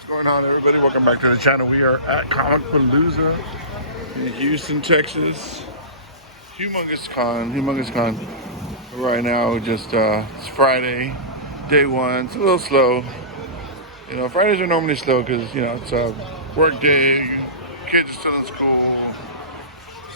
What's going on, everybody? Welcome back to the channel. We are at Comicpalloza in Houston, Texas. Humongous con. Right now, just it's Friday, day one. It's a little slow. You know, Fridays are normally slow because it's a work day. Kids are still in school,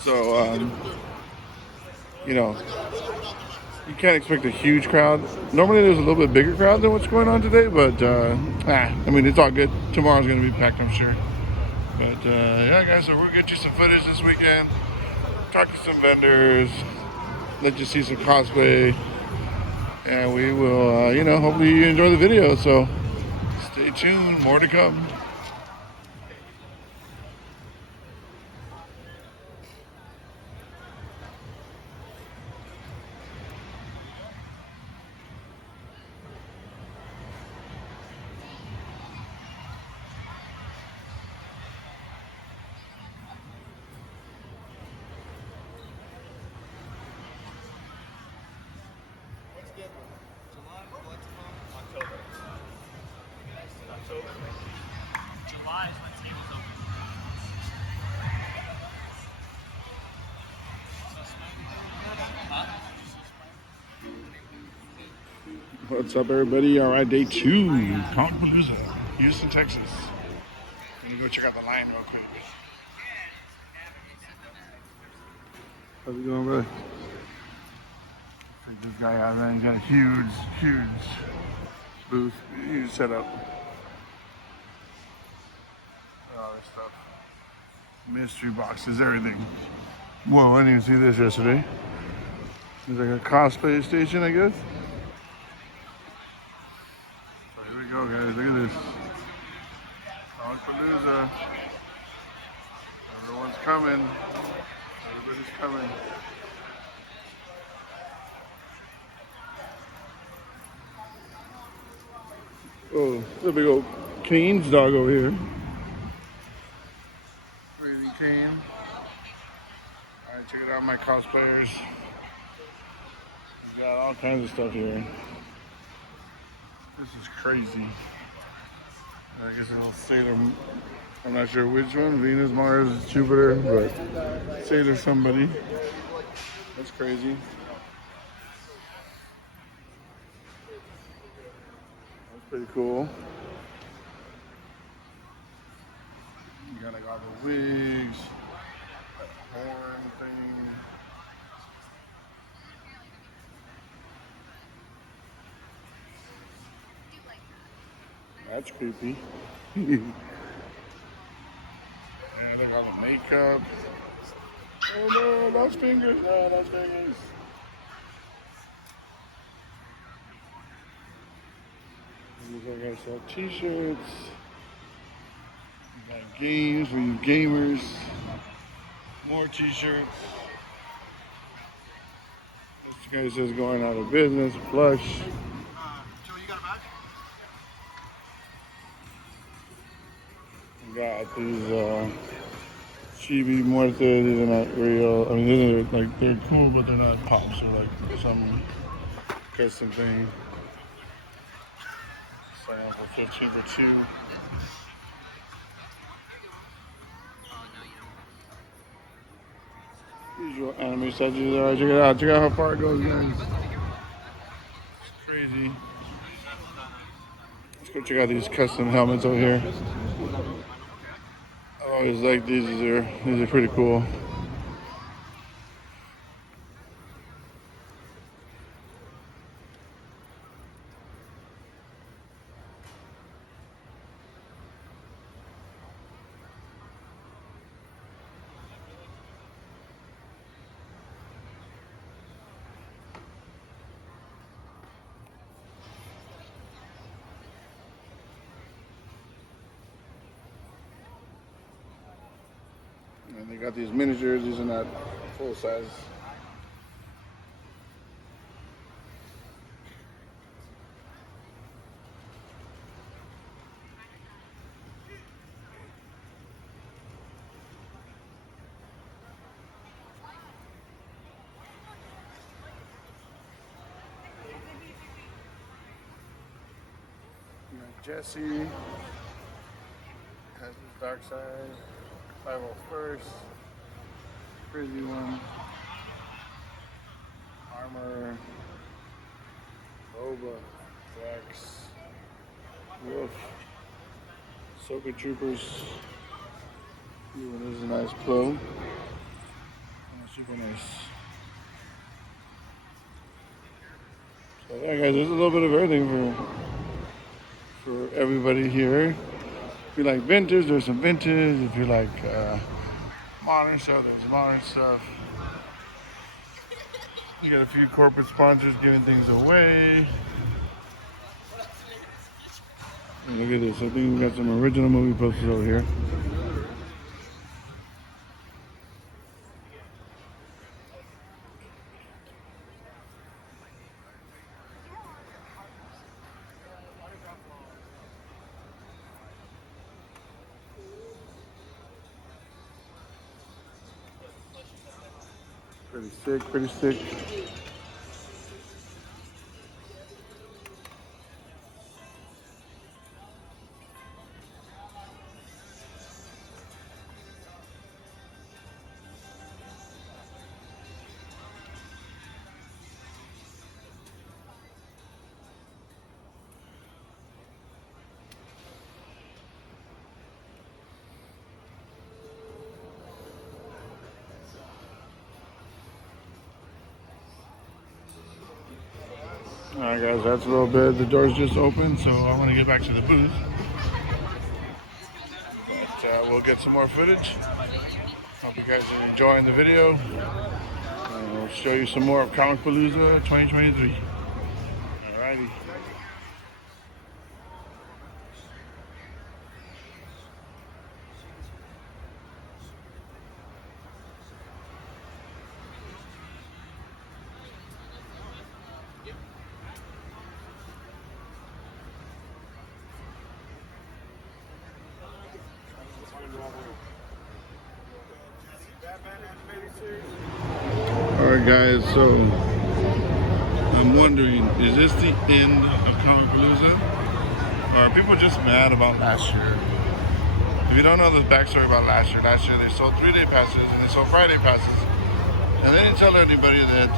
so you can't expect a huge crowd. Normally, there's a little bit bigger crowd than what's going on today, but I mean, it's all good. Tomorrow's gonna be packed, I'm sure. But yeah, guys, so we'll get you some footage this weekend. Talk to some vendors. Let you see some cosplay. And we will, hopefully you enjoy the video. So stay tuned. More to come. July is when tables open. What's up, everybody? All right, day 2, Comicpalloza, Houston, Texas. Let me go check out the line real quick. How's it going, brother? Check this guy out, man. He's got a huge booth, huge setup. All this stuff. Mystery boxes, everything. Whoa, I didn't even see this yesterday. There's like a cosplay station, I guess. So here we go, guys. Look at this. Comicpalloza. Everyone's coming. Everybody's coming. Oh, there's a big old Cane's dog over here. Crazy Cane. Alright, check it out, my cosplayers. We got all kinds of stuff here. This is crazy. I guess a little Sailor. I'm not sure which one, Venus, Mars, Jupiter, but Sailor somebody. That's crazy. That's pretty cool. You got like all the wigs, that horn thing. That's creepy. Yeah, look at all the makeup. Oh no, lost fingers. No, lost fingers. These are guys sell t-shirts. You got games for you gamers. More t-shirts. This guy says going out of business. Plush. Joe, you got a bag? We got these chibi muertes. These are not real. I mean, they're cool, but they're not pops. They're like some custom thing. Sign up for 15 for 2. Usual anime statues. Alright, check it out. Check out how far it goes, guys. It's crazy. Let's go check out these custom helmets over here. I always like these. These are pretty cool. And they got these miniatures. These are not full size. Jesse. Has his dark side. 501st. Crazy one. Armor. Boba. Rex. Wolf. Soka Troopers. This is a nice Plo. Super nice. So yeah, guys, there's a little bit of everything for everybody here. If you like vintage, there's some vintage. If you like modern stuff, there's modern stuff. You got a few corporate sponsors giving things away. And look at this. I think we got some original movie posters over here. Pretty sick, pretty sick. Alright guys, that's a little bit. The doors just opened, so I'm going to get back to the booth. But we'll get some more footage. Hope you guys are enjoying the video. We'll show you some more of Comicpalloza 2023. Alrighty. Alright guys, so I'm wondering, is this the end of Comicpalloza? Or are people just mad about last year? If you don't know the backstory about last year they sold 3-day passes and they sold Friday passes. And they didn't tell anybody that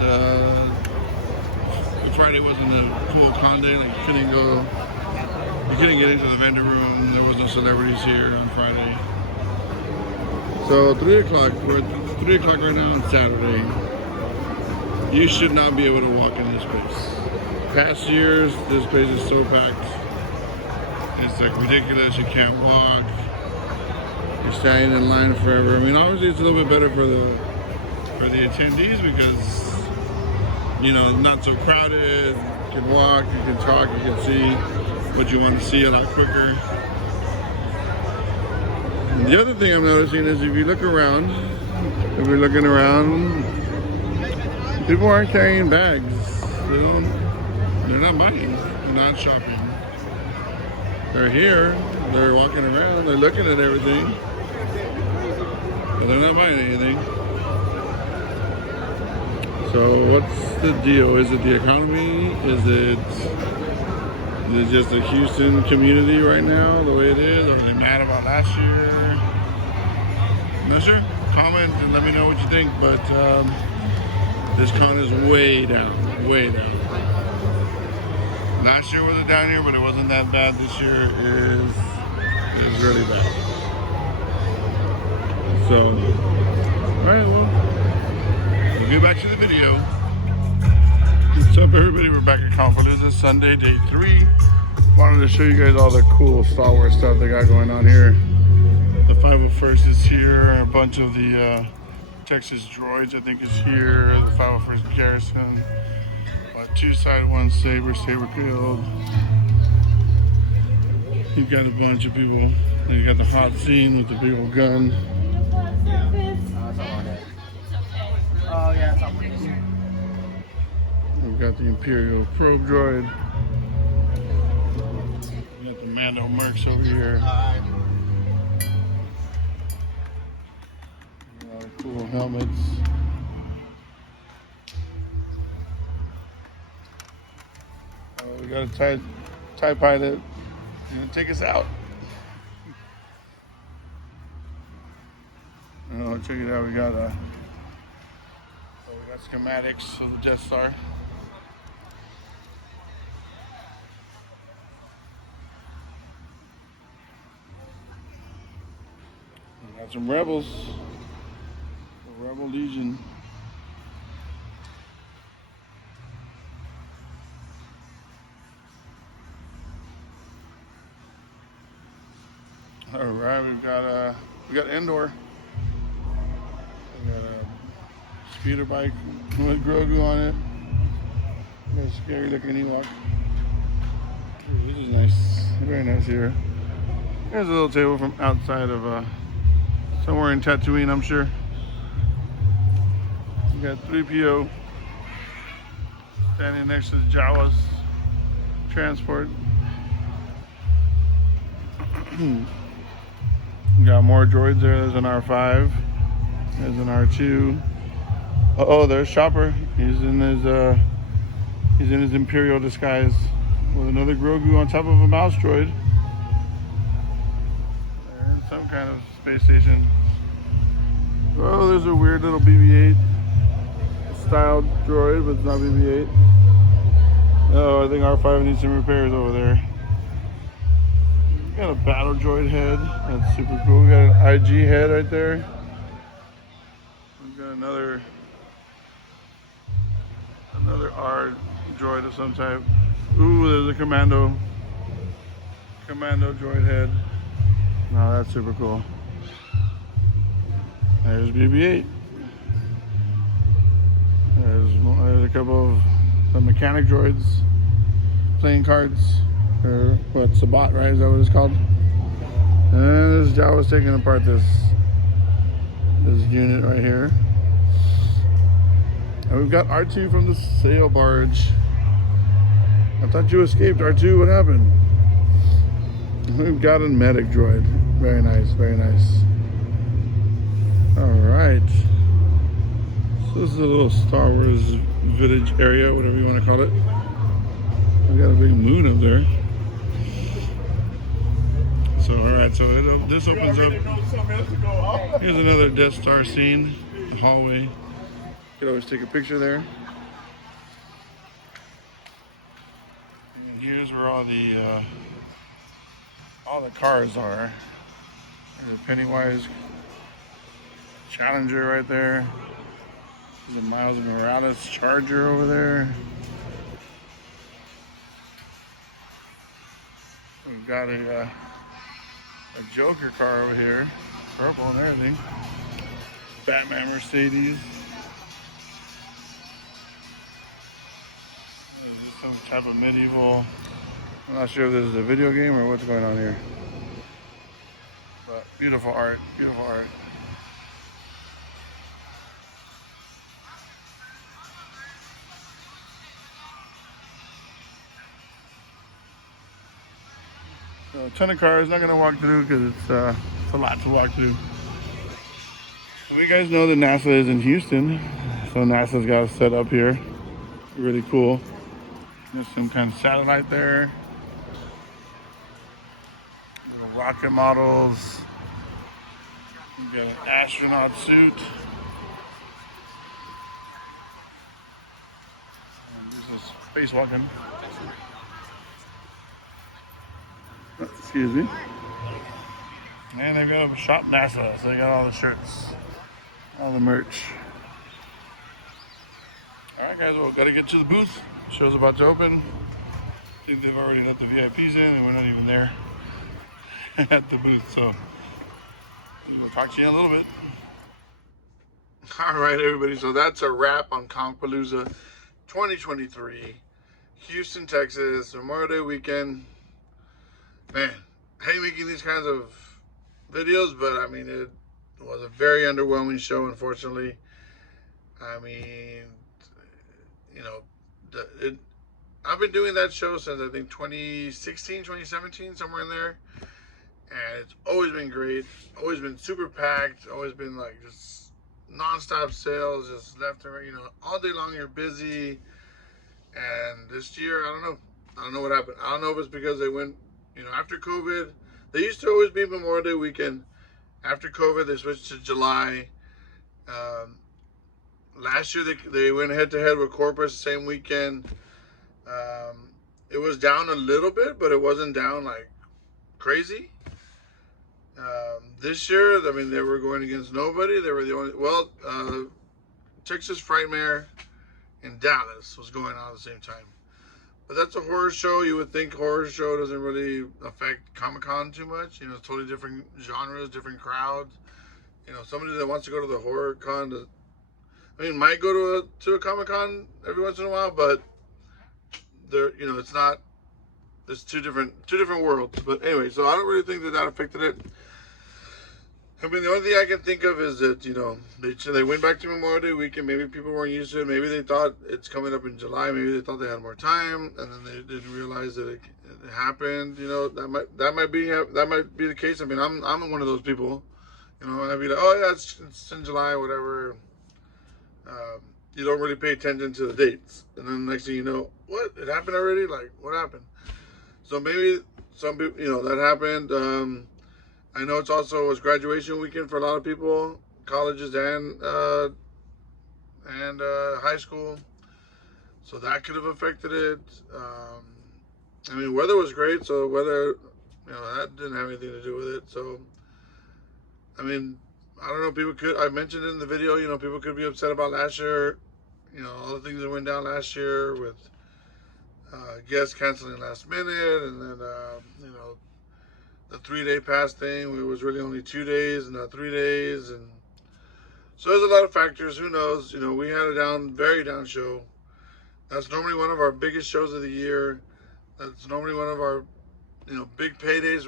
Friday wasn't a cool con day, like you couldn't get into the vendor room, there was no celebrities here on Friday. So 3 o'clock, we're at 3 o'clock right now on Saturday. You should not be able to walk in this place. Past years, this place is so packed. It's like ridiculous, you can't walk. You're standing in line forever. I mean, obviously it's a little bit better for the attendees because, you know, not so crowded. You can walk, you can talk, you can see what you want to see a lot quicker. And the other thing I'm noticing is if you look around, if you're looking around, people aren't carrying bags. They're not buying. They're not shopping. They're here. They're walking around. They're looking at everything. But they're not buying anything. So what's the deal? Is it the economy? Is it just the Houston community right now, the way it is? Are they mad about last year? I'm not sure. Comment and let me know what you think. But this con is way down, way down. Last year was a down year, but it wasn't that bad. This year is really bad. So, alright, well, we'll get back to the video. What's up, everybody? We're back at Comicpalloza, Sunday, day 3. Wanted to show you guys all the cool Star Wars stuff they got going on here. The 501st is here. A bunch of the Texas droids, I think, is here. The 501st Garrison. 2-side, 1 saber guild. You've got a bunch of people. Then you got the hot scene with the big old gun. Oh, yeah, We've got the Imperial probe droid. We got the Mando Mercs over here. Cool helmets. We got a TIE pilot gonna take us out. Oh, check it out. We got schematics of the Death Star. We got some rebels. The Rebel Legion. All right, we got Endor. We got a speeder bike with Grogu on it. Got a scary looking Ewok. Ooh, this is nice. Very nice here. There's a little table from outside of somewhere in Tatooine, I'm sure. We got 3PO standing next to Jawa's transport. We got more droids there. There's an R5. There's an R2. Oh, there's Chopper. He's in his Imperial disguise with another Grogu on top of a mouse droid. They're in some kind of space station. Oh, there's a weird little BB-8 styled droid, but it's not BB-8. Oh, I think R5 needs some repairs over there. We got a battle droid head. That's super cool. We got an IG head right there. We've got another R droid of some type. Ooh, there's a commando droid head. Oh, that's super cool. There's BB-8. There's a couple of the mechanic droids playing cards. Or what's a bot, right? Is that what it's called? And this Jawa's taking apart this unit right here. And we've got R2 from the sail barge. I thought you escaped, R2. What happened? We've got a medic droid. Very nice, very nice. Alright. So this is a little Star Wars village area, whatever you want to call it. We got a big moon up there. So, alright, so this opens up. Here's another Death Star scene, the hallway. You could always take a picture there. And here's where all the cars are. There's a Pennywise Challenger right there. There's a Miles Morales Charger over there. We've got a Joker car over here, purple and everything. Batman Mercedes. This is some type of medieval. I'm not sure if this is a video game or what's going on here. But beautiful art, beautiful art. So a ton of cars, not gonna walk through because it's a lot to walk through. So you guys know that NASA is in Houston. So NASA's got us set up here. Really cool. There's some kind of satellite there. Little rocket models. You got an astronaut suit. This is spacewalking. Excuse me. And they've got a shop NASA, so they got all the shirts, all the merch. Alright guys, well, gotta get to the booth. Show's about to open. I think they've already let the VIPs in and we're not even there at the booth, so we'll talk to you in a little bit. Alright everybody, so that's a wrap on Comicpalloza 2023. Houston, Texas, Memorial Day weekend. Man, I hate making these kinds of videos, but I mean, it was a very underwhelming show, unfortunately. I mean, you know, I've been doing that show since I think 2016, 2017, somewhere in there. And it's always been great, always been super packed, always been like just non-stop sales, just left and right, you know, all day long you're busy. And this year, I don't know what happened. I don't know if it's because they went, you know, after COVID. They used to always be Memorial Day weekend, After COVID, they switched to July. Um, Last year, they went head to head with Corpus the same weekend. It was down a little bit, but it wasn't down like crazy. This year, I mean, they were going against nobody. They were the only, well, Texas Frightmare in Dallas was going on at the same time. But that's a horror show. You would think horror show doesn't really affect Comic-Con too much. You know, it's totally different genres, different crowds. You know, somebody that wants to go to the horror con, I mean, might go to a Comic-Con every once in a while, but there, you know, it's not. There's two different worlds. But anyway, so I don't really think that affected it. I mean, the only thing I can think of is that, you know, they went back to Memorial Day weekend. Maybe people weren't used to it. Maybe they thought it's coming up in July. Maybe they thought they had more time, and then they didn't realize that it happened. You know, that might be the case. I mean, I'm one of those people. You know, I'd be like, oh yeah, it's in July, whatever. You don't really pay attention to the dates, and then next thing you know, what, it happened already? Like, what happened? So maybe some people, you know, that happened. I know it's also was graduation weekend for a lot of people, colleges and high school, so that could have affected it. I mean, weather was great, so weather, you know, that didn't have anything to do with it. So, I mean, I don't know. People could. I mentioned it in the video. You know, people could be upset about last year. You know, all the things that went down last year with guests canceling last minute, and then you know, the 3-day pass thing. It was really only 2 days and not 3 days, and so there's a lot of factors. Who knows? You know, we had a very down show. That's normally one of our biggest shows of the year. That's normally one of our, you know, big paydays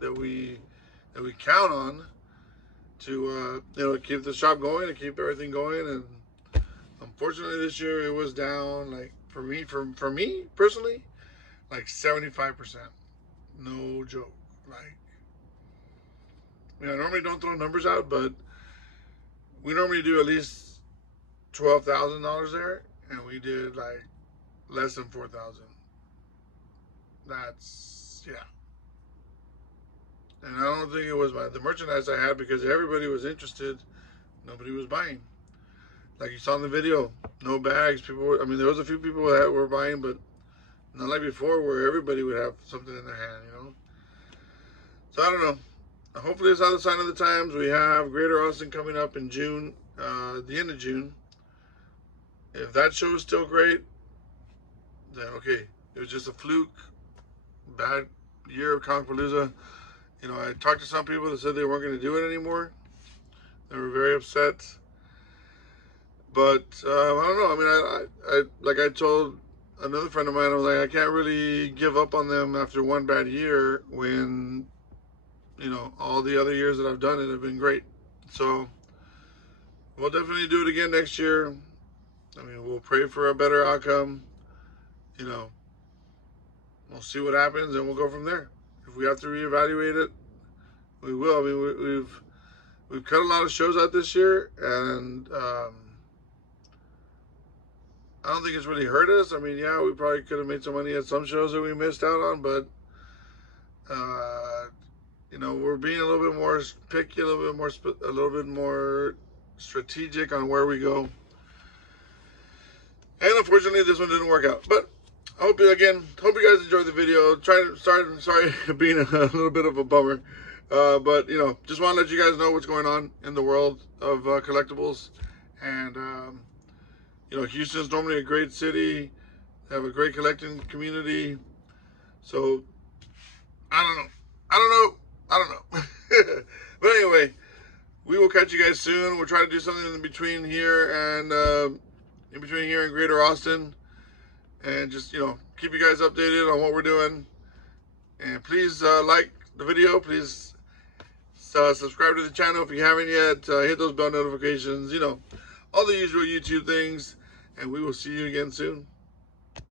that we count on to you know, keep the shop going, to keep everything going. And unfortunately this year it was down, like, for me personally, like 75%. No joke. Like, I mean, I normally don't throw numbers out, but we normally do at least $12,000 there, and we did like less than 4,000. That's, yeah. And I don't think it was the merchandise I had, because everybody was interested. Nobody was buying. Like you saw in the video, no bags. I mean, there was a few people that were buying, but not like before where everybody would have something in their hand, you know. So I don't know. Hopefully it's not the sign of the times. We have Greater Austin coming up in June, the end of June. If that show is still great, then okay. It was just a fluke. Bad year of Comicpalloza. You know, I talked to some people that said they weren't going to do it anymore. They were very upset. But I don't know. I mean, like I told another friend of mine, I was like, I can't really give up on them after one bad year when, you know, all the other years that I've done it have been great. So we'll definitely do it again next year. I mean, we'll pray for a better outcome. You know, we'll see what happens, and we'll go from there. If we have to reevaluate it, we will. I mean, we've cut a lot of shows out this year, and I don't think it's really hurt us. I mean, yeah, we probably could have made some money at some shows that we missed out on, but you know, we're being a little bit more picky, a little bit more strategic on where we go. And unfortunately, this one didn't work out. But I hope you guys enjoyed the video. Sorry being a little bit of a bummer. But, you know, just want to let you guys know what's going on in the world of collectibles. And, you know, Houston's normally a great city. They have a great collecting community. So, I don't know. But anyway, we will catch you guys soon. We'll try to do something in between here and Greater Austin. And just, you know, keep you guys updated on what we're doing. And please like the video. Please subscribe to the channel if you haven't yet. Hit those bell notifications. You know, all the usual YouTube things. And we will see you again soon.